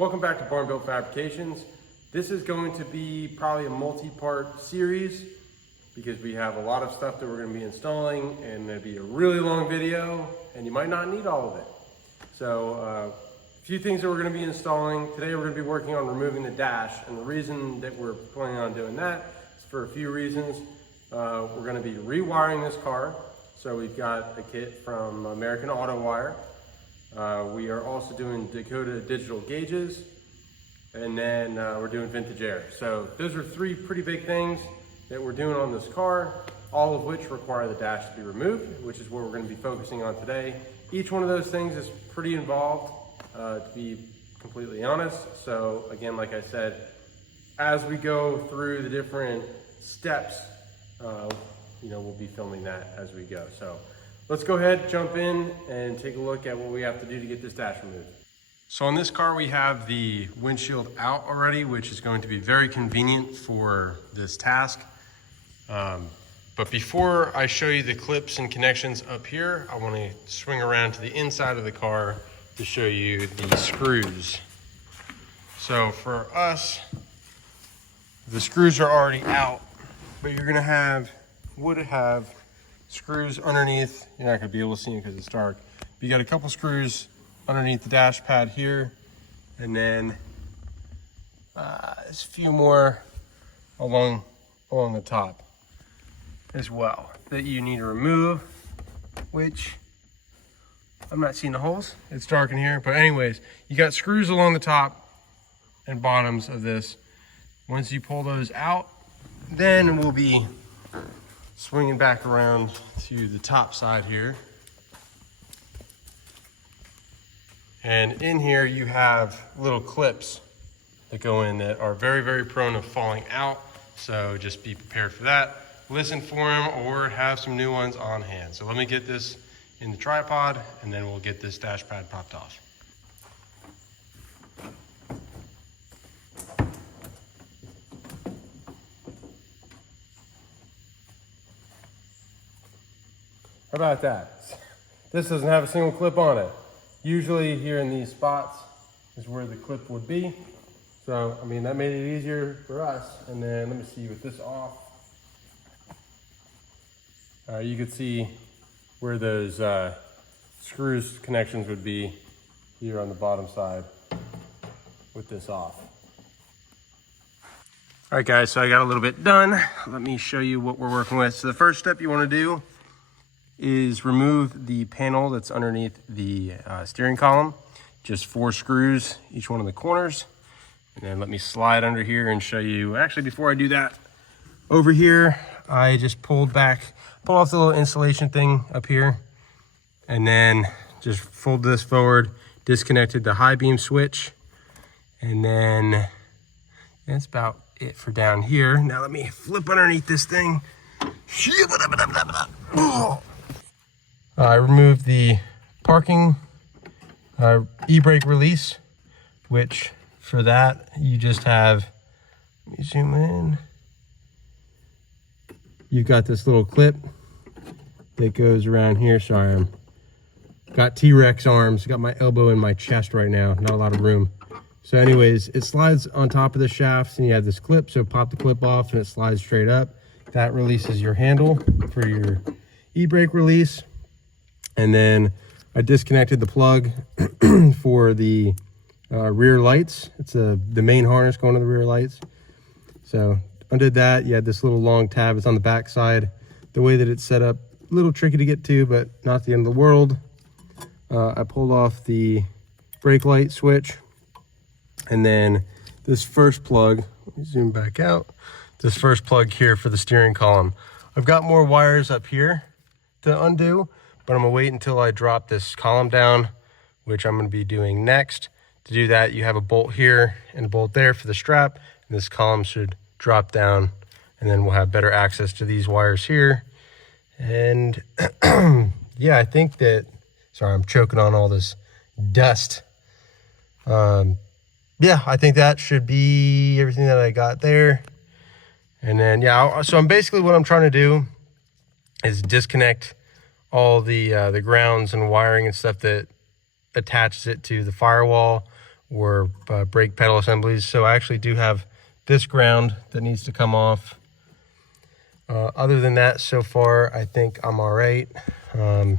Welcome back to Built Fabrications. This is going to be probably a multi-part series because we have a lot of stuff that we're going to be installing, and it'll be a really long video and you might not need all of it. So a few things that we're going to be installing. Today we're going to be working on removing the dash, and the reason that we're planning on doing that is for a few reasons. We're going to be rewiring this car. So we've got a kit from American Auto Wire. We are also doing Dakota digital gauges, and then we're doing vintage air. So those are three pretty big things that we're doing on this car, all of which require the dash to be removed, which is what we're going to be focusing on today. Each one of those things is pretty involved, to be completely honest. So again, like I said, as we go through the different steps, we'll be filming that as we go. So let's go ahead, jump in, and take a look at what we have to do to get this dash removed. So on this car, we have the windshield out already, which is going to be very convenient for this task. But before I show you the clips and connections up here, I want to swing around to the inside of the car to show you the screws. So for us, the screws are already out, but you're gonna would have screws underneath. You're not gonna be able to see them because it's dark. But you got a couple screws underneath the dash pad here, and then there's a few more along the top as well that you need to remove, which I'm not seeing the holes. It's dark in here, but anyways, you got screws along the top and bottoms of this. Once you pull those out, then we'll be swinging back around to the top side here. And in here you have little clips that go in that are very, very prone to falling out. So just be prepared for that. Listen for them or have some new ones on hand. So let me get this in the tripod, and then we'll get this dash pad popped off. How about that? This doesn't have a single clip on it. Usually here in these spots is where the clip would be. So, I mean, that made it easier for us. And then let me see with this off. You could see where those screws connections would be here on the bottom side with this off. All right, guys, so I got a little bit done. Let me show you what we're working with. So the first step you want to do is remove the panel that's underneath the steering column. Just 4 screws, each one of the corners. And then let me slide under here and show you. Actually, before I do that, over here, I just pulled off the little insulation thing up here, and then just fold this forward, disconnected the high beam switch, and then that's about it for down here. Now let me flip underneath this thing. I removed the parking e-brake release, which for that you just have, let me zoom in. You've got this little clip that goes around here. Sorry, I'm got T-Rex arms, got my elbow in my chest right now, not a lot of room. So anyways, it slides on top of the shafts, and you have this clip, so pop the clip off and it slides straight up. That releases your handle for your e-brake release. And then I disconnected the plug for the rear lights. It's the main harness going to the rear lights. So undid that. You had this little long tab. It's on the back side. The way that it's set up, a little tricky to get to, but not the end of the world. I pulled off the brake light switch, and then this first plug, let me zoom back out, this first plug here for the steering column. I've got more wires up here to undo, but I'm gonna wait until I drop this column down, which I'm gonna be doing next. To do that, you have a bolt here and a bolt there for the strap, and this column should drop down, and then we'll have better access to these wires here. And yeah, I think that, sorry, I'm choking on all this dust. Yeah, I think that should be everything that I got there. And then, yeah, so what I'm trying to do is disconnect all the grounds and wiring and stuff that attaches it to the firewall, or brake pedal assemblies. So I actually do have this ground that needs to come off. Other than that, so far, I think I'm all right. I'm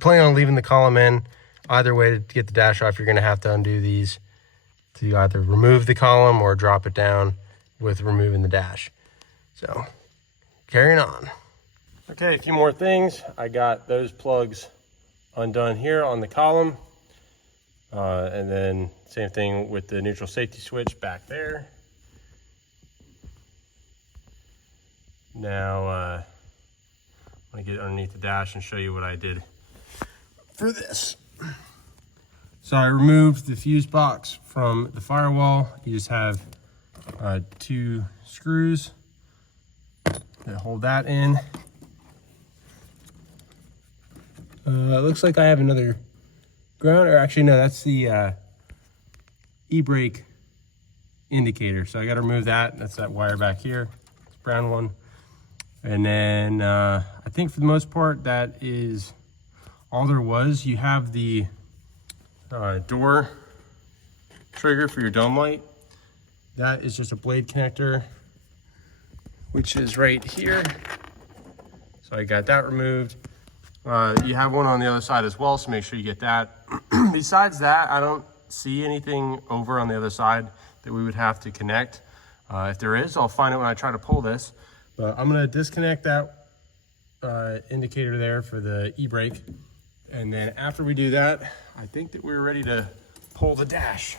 planning on leaving the column in. Either way, to get the dash off, you're gonna have to undo these to either remove the column or drop it down with removing the dash. So, carrying on. Okay, a few more things. I got those plugs undone here on the column. And then same thing with the neutral safety switch back there. Now, I'm gonna get underneath the dash and show you what I did for this. So I removed the fuse box from the firewall. You just have 2 screws that hold that in. It looks like I have another ground, or actually no, that's the e-brake indicator. So I gotta remove that. That's that wire back here, this brown one. And then I think for the most part, that is all there was. You have the door trigger for your dome light. That is just a blade connector, which is right here. So I got that removed. You have one on the other side as well, so make sure you get that. Besides that, I don't see anything over on the other side that we would have to connect. If there is, I'll find it when I try to pull this. But I'm gonna disconnect that indicator there for the e-brake. And then after we do that, I think that we're ready to pull the dash,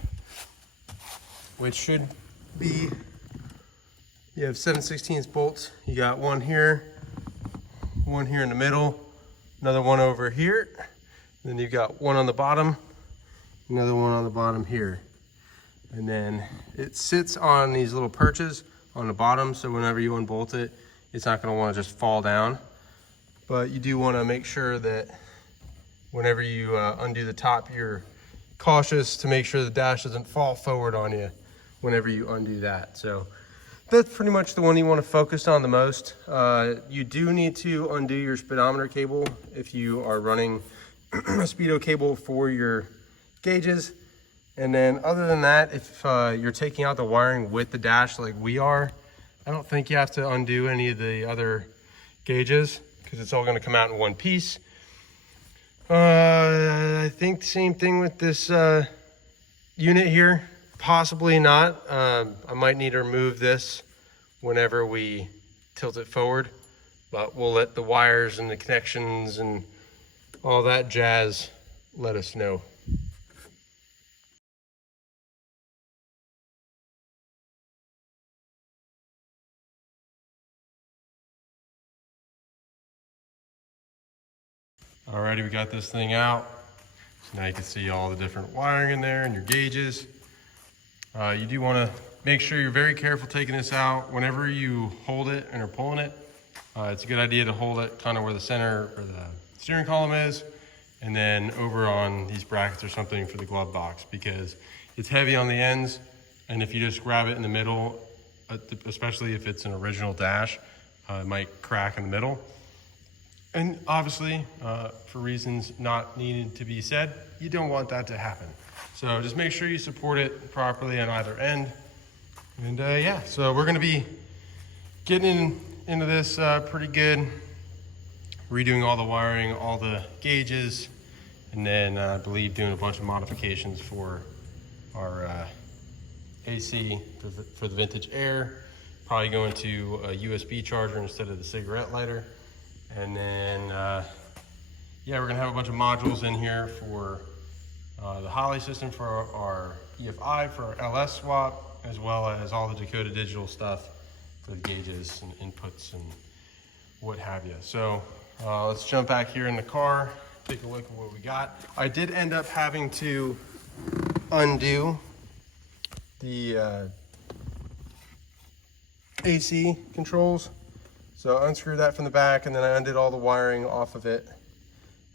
which should be, you have 7/16 bolts. You got one here in the middle, another one over here. Then you've got one on the bottom, another one on the bottom here. And then it sits on these little perches on the bottom, so whenever you unbolt it, it's not going to want to just fall down. But you do want to make sure that whenever you undo the top, you're cautious to make sure the dash doesn't fall forward on you whenever you undo that. So that's pretty much the one you want to focus on the most. You do need to undo your speedometer cable if you are running a speedo cable for your gauges. And then other than that, if you're taking out the wiring with the dash like we are, I don't think you have to undo any of the other gauges because it's all going to come out in one piece. I think same thing with this unit here. Possibly not. I might need to remove this whenever we tilt it forward, but we'll let the wires and the connections and all that jazz let us know. Alrighty, we got this thing out. So now you can see all the different wiring in there and your gauges. You do want to make sure you're very careful taking this out. Whenever you hold it and are pulling it, it's a good idea to hold it kind of where the center or the steering column is, and then over on these brackets or something for the glove box, because it's heavy on the ends, and if you just grab it in the middle, especially if it's an original dash, it might crack in the middle. And obviously, for reasons not needed to be said, you don't want that to happen. So just make sure you support it properly on either end. And yeah, so we're gonna be getting into this pretty good, redoing all the wiring, all the gauges, and then I believe doing a bunch of modifications for our AC for the vintage air. Probably going to a USB charger instead of the cigarette lighter. And then, yeah, we're gonna have a bunch of modules in here for the Holly system for our EFI, for our LS swap, as well as all the Dakota Digital stuff for the gauges and inputs and what have you. So let's jump back here in the car, take a look at what we got. I did end up having to undo the AC controls. So I unscrewed that from the back, and then I undid all the wiring off of it.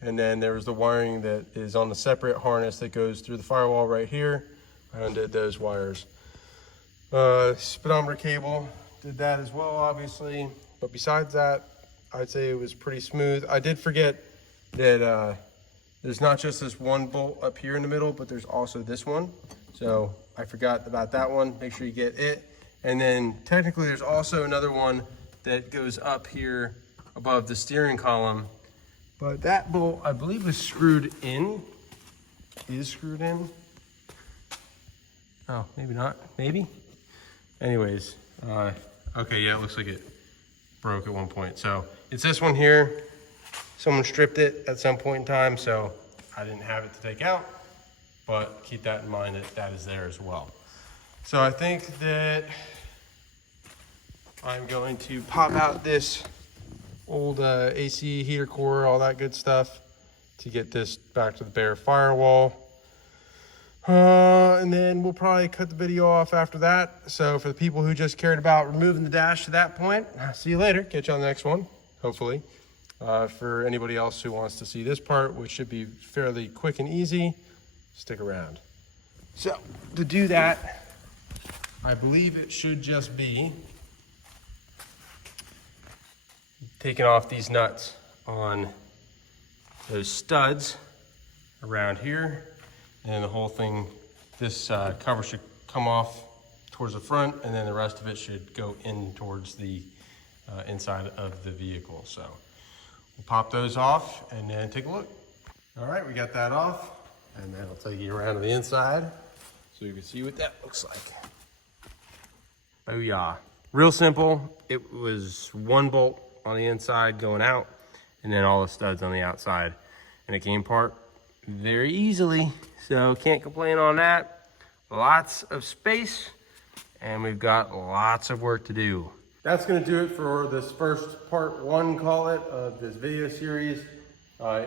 And then there was the wiring that is on the separate harness that goes through the firewall right here. I undid those wires. Speedometer cable, did that as well, obviously. But besides that, I'd say it was pretty smooth. I did forget that there's not just this one bolt up here in the middle, but there's also this one. So I forgot about that one. Make sure you get it. And then technically there's also another one that goes up here above the steering column. But that bolt, I believe, is screwed in. Is screwed in. Oh, maybe not, maybe? Anyways, okay, yeah, it looks like it broke at one point. So it's this one here. Someone stripped it at some point in time, so I didn't have it to take out, but keep that in mind that that is there as well. So I think that I'm going to pop out this old AC heater core, all that good stuff, to get this back to the bare firewall. And then we'll probably cut the video off after that. So for the people who just cared about removing the dash to that point, see you later. Catch you on the next one, hopefully. For anybody else who wants to see this part, which should be fairly quick and easy, stick around. So to do that, I believe it should just be taking off these nuts on those studs around here, and the whole thing, this cover should come off towards the front, and then the rest of it should go in towards the inside of the vehicle. So we'll pop those off and then take a look. All right, we got that off, and then I'll take you around to the inside so you can see what that looks like. Booyah. Real simple. It was one bolt on the inside going out, and then all the studs on the outside, and it came apart very easily, so can't complain on that. Lots of space, and we've got lots of work to do. That's going to do it for this first part one, call it, of this video series.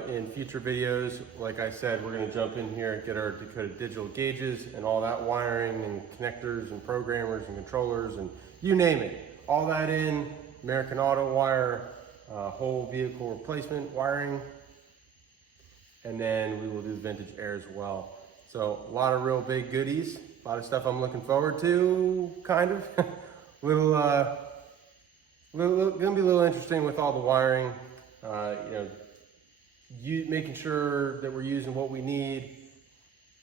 In future videos, like I said, we're going to jump in here and get our Dakota digital gauges and all that wiring and connectors and programmers and controllers and you name it. All that in, American Auto wire, whole vehicle replacement wiring, and then we will do vintage air as well. So a lot of real big goodies, a lot of stuff I'm looking forward to, kind of. Gonna be a little interesting with all the wiring, making sure that we're using what we need,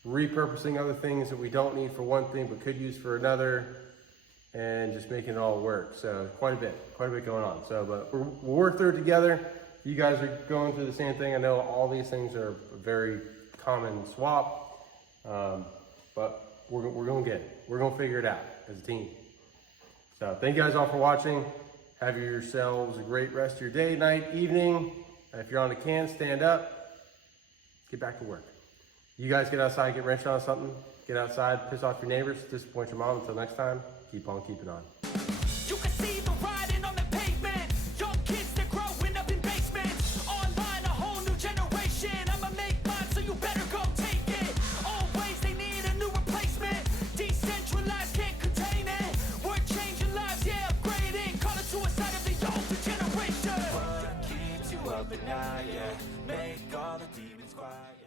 repurposing other things that we don't need for one thing but could use for another, and just making it all work. So quite a bit going on. So, but we'll work through it together. You guys are going through the same thing. I know all these things are a very common swap, but we're gonna get it. We're gonna figure it out as a team. So thank you guys all for watching. Have yourselves a great rest of your day, night, evening. And if you're on the can, stand up, get back to work. You guys get outside, get wrenched on something, get outside, piss off your neighbors, disappoint your mom. Until next time, keep on keeping on. You can see the riding on the pavement. Young kids, they're growing up in basements. Online, a whole new generation. I'ma make mine, so you better go take it. Always, they need a new replacement. Decentralized, can't contain it. We're changing lives, yeah, upgrading. Call it suicide of the older generation. What keeps you up at night, yeah. Make all the demons quiet.